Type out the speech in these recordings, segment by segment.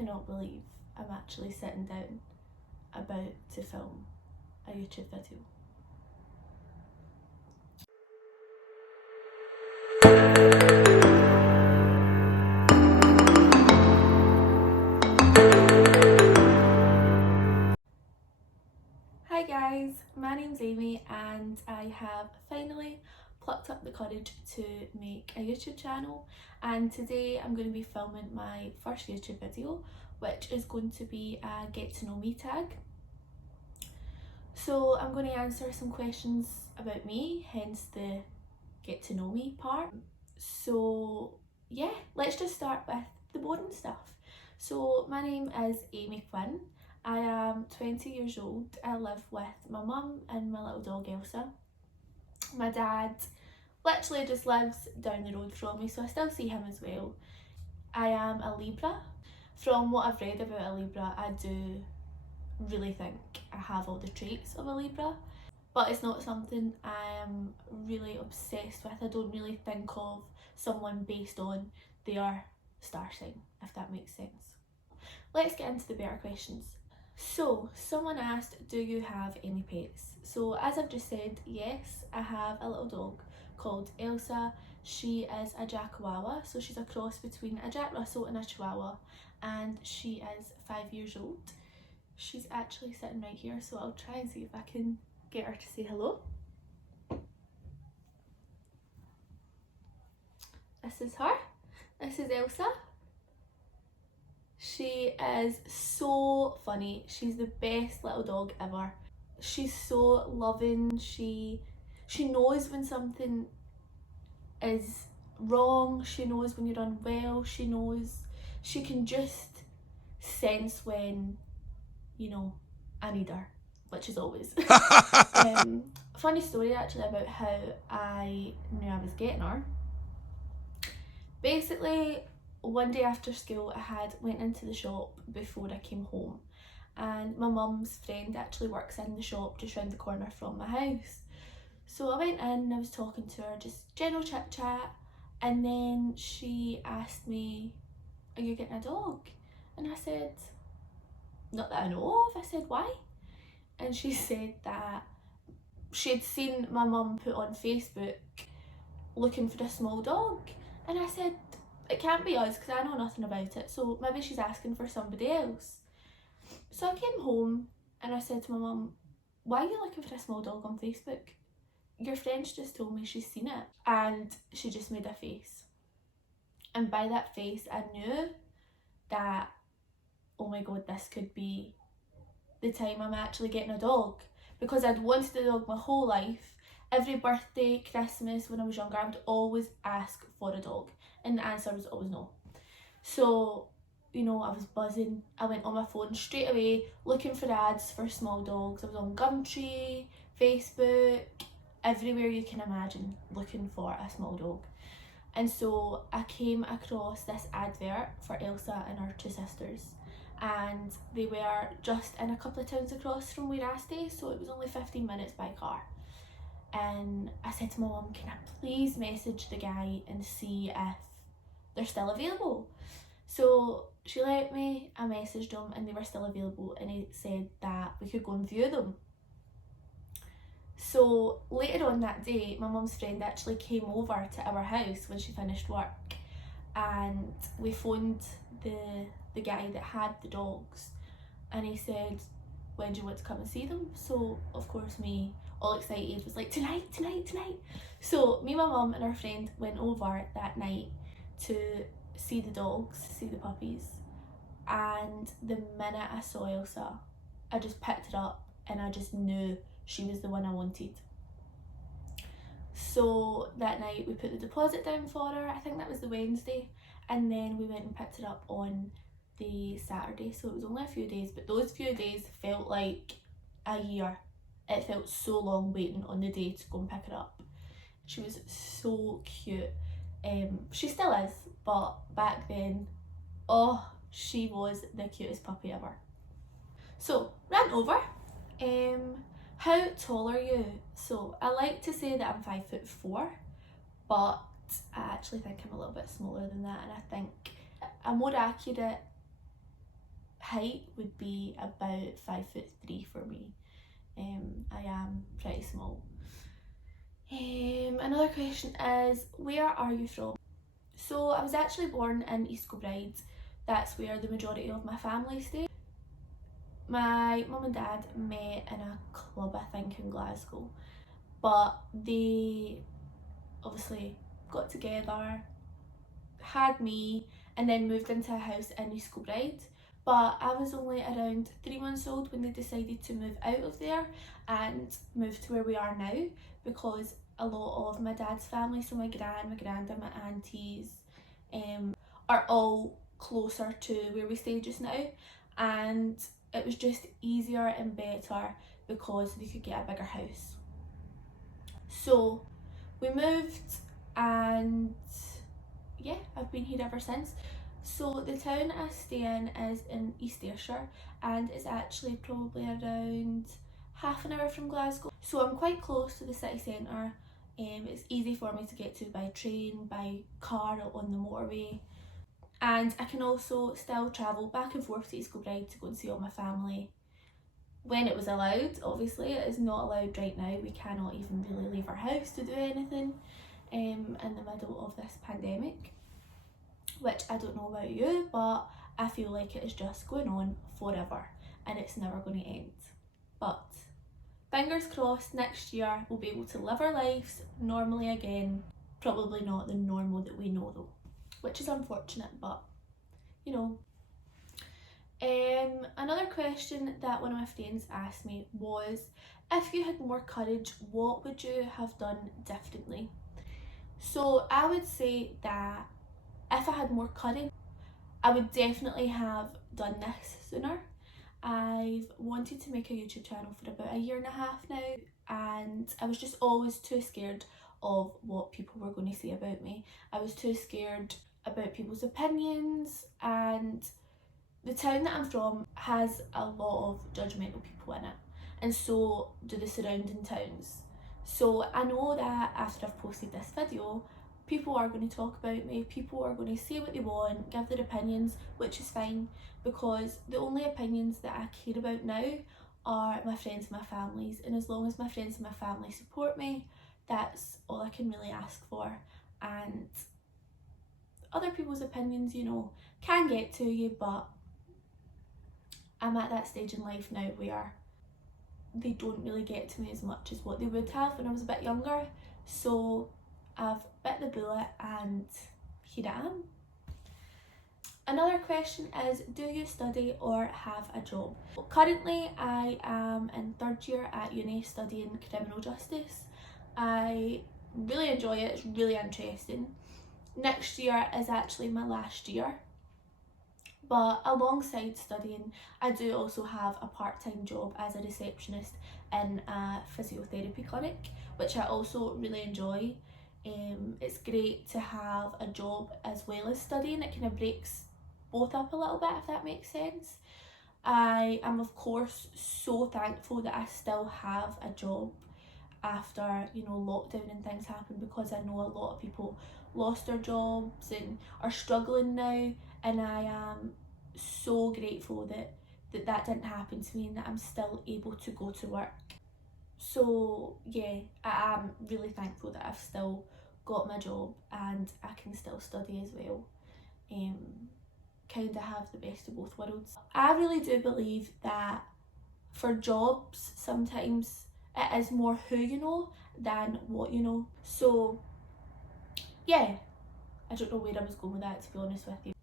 cannot believe I'm actually sitting down about to film a YouTube video. Hi guys, my name's Amy and I have finally plucked up the courage to make a YouTube channel, and today I'm going to be filming my first YouTube video, which is going to be a get to know me tag. So I'm going to answer some questions about me, hence the get to know me part. So yeah, let's just start with the boring stuff. So my name is Amy Quinn. I am 20 years old. I live with my mum and my little dog Elsa. My dad literally just lives down the road from me, so I still see him as well. I am a Libra. From what I've read about a Libra, I do really think I have all the traits of a Libra, but it's not something I am really obsessed with. I don't really think of someone based on their star sign, if that makes sense. Let's get into the better questions. So, someone asked, do you have any pets? So, as I've just said, yes, I have a little dog called Elsa. She is a Jack Chihuahua, so she's a cross between a Jack Russell and a Chihuahua, and she is 5 years old. She's actually sitting right here, so I'll try and see if I can get her to say hello. This is her. This is Elsa. She is so funny. She's the best little dog ever. She's so loving. She knows when something is wrong. She knows when you're unwell. She can just sense when, you know, I need her, which is always. Funny story actually about how I knew I was getting her. Basically, one day after school I had went into the shop before I came home, and my mum's friend actually works in the shop just round the corner from my house. So I went in and I was talking to her, just general chit chat, and then she asked me, are you getting a dog? And I said, not that I know of. I said, why? And she said that she had seen my mum put on Facebook looking for a small dog, and I said, it can't be us because I know nothing about it, so maybe she's asking for somebody else. So I came home and I said to my mum, why are you looking for a small dog on Facebook? Your friend's just told me she's seen it. And she just made a face, and by that face I knew that, oh my god, this could be the time I'm actually getting a dog, because I'd wanted a dog my whole life. Every birthday, Christmas, when I was younger, I would always ask for a dog, and the answer was always no. So, you know, I was buzzing. I went on my phone straight away looking for ads for small dogs. I was on Gumtree, Facebook, everywhere you can imagine, looking for a small dog. And so I came across this advert for Elsa and her two sisters, and they were just in a couple of towns across from where I stay, so it was only 15 minutes by car. And I said to my mum, can I please message the guy and see if they're still available? So she let me. I messaged them and they were still available, and he said that we could go and view them. So later on that day, my mum's friend actually came over to our house when she finished work, and we phoned the guy that had the dogs, and he said, when do you want to come and see them? So of course me, all excited, was like, tonight. So me, my mum and our friend went over that night to see the dogs, see the puppies, and the minute I saw Elsa, I just picked her up and I just knew she was the one I wanted. So that night we put the deposit down for her. I think that was the Wednesday, and then we went and picked her up on the Saturday. So it was only a few days, but those few days felt like a year. It felt so long waiting on the day to go and pick her up. She was so cute. She still is, but back then, oh, she was the cutest puppy ever. So, ran over. How tall are you? So I like to say that I'm 5'4", but I actually think I'm a little bit smaller than that, and I think a more accurate height would be about 5'3" for me. I am pretty small. Another question is, where are you from? So I was actually born in East Kilbride. That's where the majority of my family stay. My mum and dad met in a club, I think, in Glasgow, but they obviously got together, had me, and then moved into a house in East Kilbride. But I was only around 3 months old when they decided to move out of there and move to where we are now, because a lot of my dad's family, so my gran, my granda, my aunties, are all closer to where we stay just now, and it was just easier and better because they could get a bigger house. So we moved, and yeah, I've been here ever since. So the town I stay in is in East Ayrshire, and it's actually probably around half an hour from Glasgow. So I'm quite close to the city centre. It's easy for me to get to by train, by car, or on the motorway. And I can also still travel back and forth to East Kilbride to go and see all my family when it was allowed. Obviously it is not allowed right now. We cannot even really leave our house to do anything in the middle of this pandemic, which I don't know about you, but I feel like it is just going on forever and it's never going to end. But fingers crossed, next year we'll be able to live our lives normally again. Probably not the normal that we know though, which is unfortunate, but you know. Another question that one of my friends asked me was, if you had more courage, what would you have done differently? So I would say that if I had more courage, I would definitely have done this sooner. I've wanted to make a YouTube channel for about 1.5 years now, and I was just always too scared of what people were going to say about me. I was too scared about people's opinions, and the town that I'm from has a lot of judgmental people in it, and so do the surrounding towns. So I know that after I've posted this video, people are going to talk about me, people are going to say what they want, give their opinions, which is fine, because the only opinions that I care about now are my friends and my families, and as long as my friends and my family support me, that's all I can really ask for. And other people's opinions, you know, can get to you, but I'm at that stage in life now where they don't really get to me as much as what they would have when I was a bit younger. So I've bit the bullet and here I am. Another question is, do you study or have a job? Well, currently I am in 3rd year at uni studying criminal justice. I really enjoy it, it's really interesting. Next year is actually my last year. But alongside studying, I do also have a part-time job as a receptionist in a physiotherapy clinic, which I also really enjoy. It's great to have a job as well as studying. It kind of breaks both up a little bit, if that makes sense. I am of course so thankful that I still have a job after, you know, lockdown and things happened, because I know a lot of people lost their jobs and are struggling now, and I am so grateful that that didn't happen to me and that I'm still able to go to work. So yeah, I am really thankful that I've still got my job and I can still study as well. Kind of have the best of both worlds. I really do believe that for jobs sometimes it is more who you know than what you know. So yeah, I don't know where I was going with that, to be honest with you.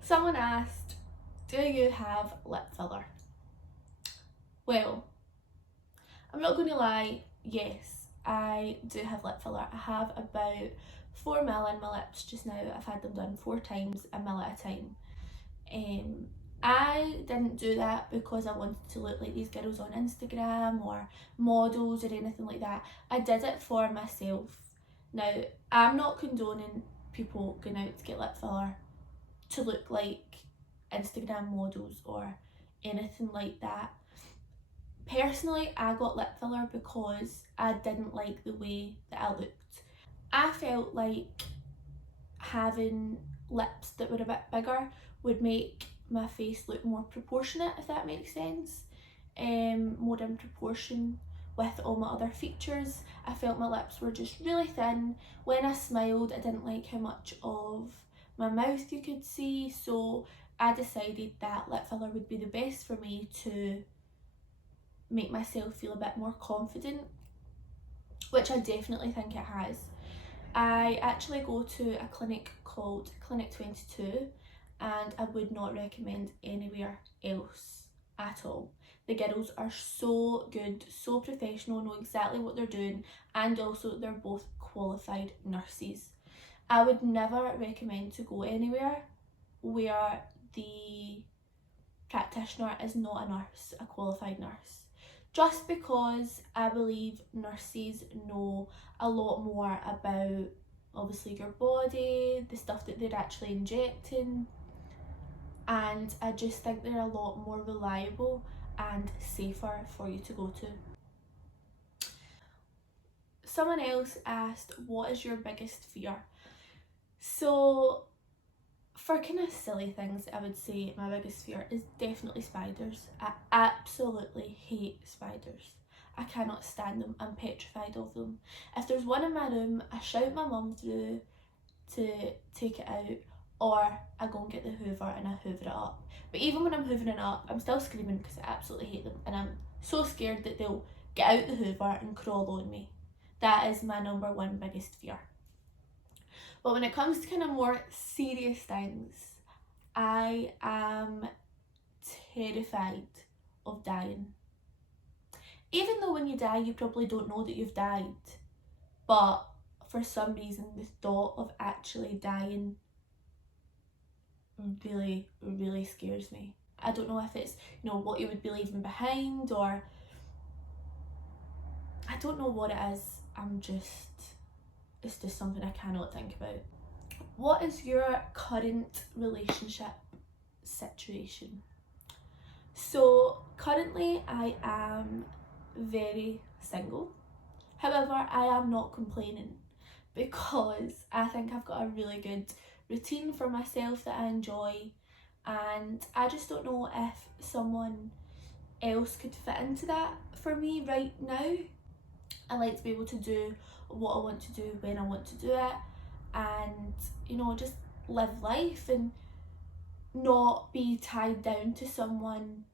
Someone asked, do you have lip filler? Well, I'm not going to lie, yes, I do have lip filler. I have about 4 mil in my lips just now. I've had them done 4 times, a mil at a time. I didn't do that because I wanted to look like these girls on Instagram or models or anything like that. I did it for myself. Now, I'm not condoning people going out to get lip filler to look like Instagram models or anything like that. Personally, I got lip filler because I didn't like the way that I looked. I felt like having lips that were a bit bigger would make my face look more proportionate, if that makes sense. More in proportion with all my other features. I felt my lips were just really thin. When I smiled, I didn't like how much of my mouth you could see, so I decided that lip filler would be the best for me to make myself feel a bit more confident, which I definitely think it has. I actually go to a clinic called Clinic 22 and I would not recommend anywhere else at all. The girls are so good, so professional, know exactly what they're doing, and also they're both qualified nurses. I would never recommend to go anywhere where the practitioner is not a nurse, a qualified nurse. Just because I believe nurses know a lot more about obviously your body, the stuff that they're actually injecting, and I just think they're a lot more reliable and safer for you to go to. Someone else asked, what is your biggest fear? So for kind of silly things, I would say my biggest fear is definitely spiders. I absolutely hate spiders. I cannot stand them. I'm petrified of them. If there's one in my room, I shout my mum through to take it out, or I go and get the hoover and I hoover it up. But even when I'm hoovering it up, I'm still screaming because I absolutely hate them, and I'm so scared that they'll get out the hoover and crawl on me. That is my number one biggest fear. But when it comes to kind of more serious things, I am terrified of dying. Even though when you die, you probably don't know that you've died, but for some reason, the thought of actually dying really, really scares me. I don't know if it's, what you would be leaving behind, or I don't know what it is. It's just something I cannot think about. What is your current relationship situation? So currently I am very single. However, I am not complaining because I think I've got a really good routine for myself that I enjoy, and I just don't know if someone else could fit into that for me right now. I like to be able to do what I want to do when I want to do it, and just live life and not be tied down to someone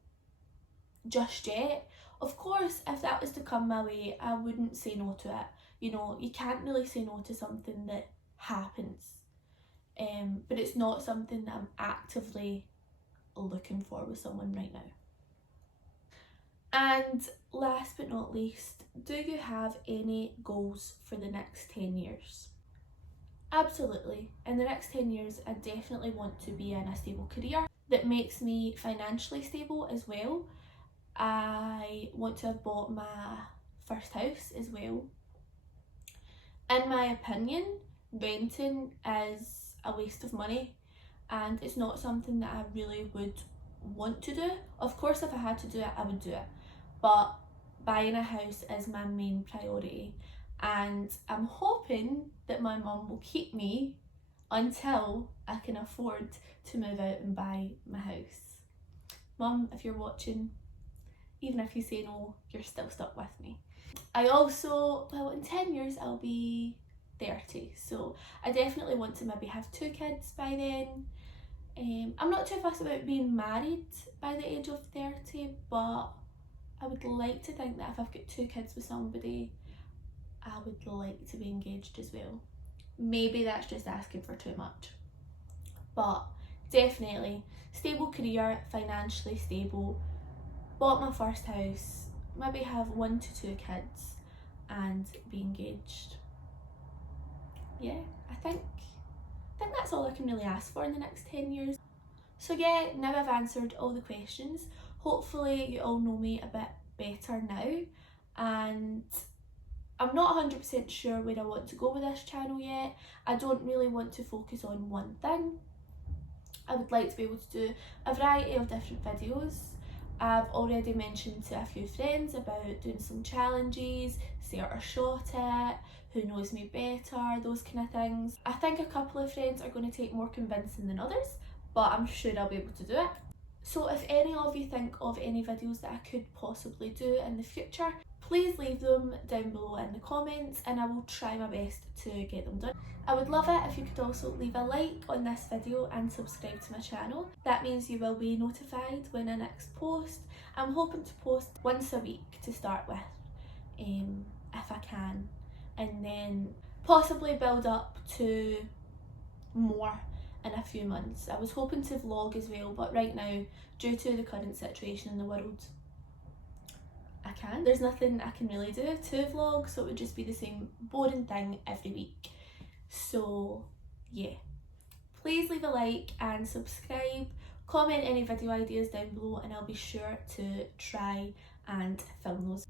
just yet. Of course, if that was to come my way, I wouldn't say no to it. You can't really say no to something that happens, but it's not something that I'm actively looking for with someone right now. And last but not least, do you have any goals for the next 10 years? Absolutely. In the next 10 years, I definitely want to be in a stable career that makes me financially stable as well. I want to have bought my first house as well. In my opinion, renting is a waste of money, and it's not something that I really would want to do. Of course, if I had to do it, I would do it, but buying a house is my main priority, and I'm hoping that my mum will keep me until I can afford to move out and buy my house. Mum, if you're watching, even if you say no, you're still stuck with me. I also, in 10 years I'll be 30, so I definitely want to maybe have 2 kids by then. I'm not too fussed about being married by the age of 30, but I would like to think that if I've got 2 kids with somebody, I would like to be engaged as well. Maybe that's just asking for too much, but definitely stable career, financially stable, bought my first house, maybe have 1 to 2 kids and be engaged. Yeah, I think that's all I can really ask for in the next 10 years. So yeah, now I've answered all the questions. Hopefully you all know me a bit better now, and I'm not 100% sure where I want to go with this channel yet. I don't really want to focus on one thing. I would like to be able to do a variety of different videos. I've already mentioned to a few friends about doing some challenges, start a shot it, who knows me better, those kind of things. I think a couple of friends are going to take more convincing than others, but I'm sure I'll be able to do it. So if any of you think of any videos that I could possibly do in the future, please leave them down below in the comments and I will try my best to get them done. I would love it if you could also leave a like on this video and subscribe to my channel. That means you will be notified when I next post. I'm hoping to post once a week to start with, if I can, and then possibly build up to more in a few months. I was hoping to vlog as well, but right now, due to the current situation in the world, I can't. There's nothing I can really do to vlog, so it would just be the same boring thing every week. So yeah, please leave a like and subscribe, comment any video ideas down below and I'll be sure to try and film those.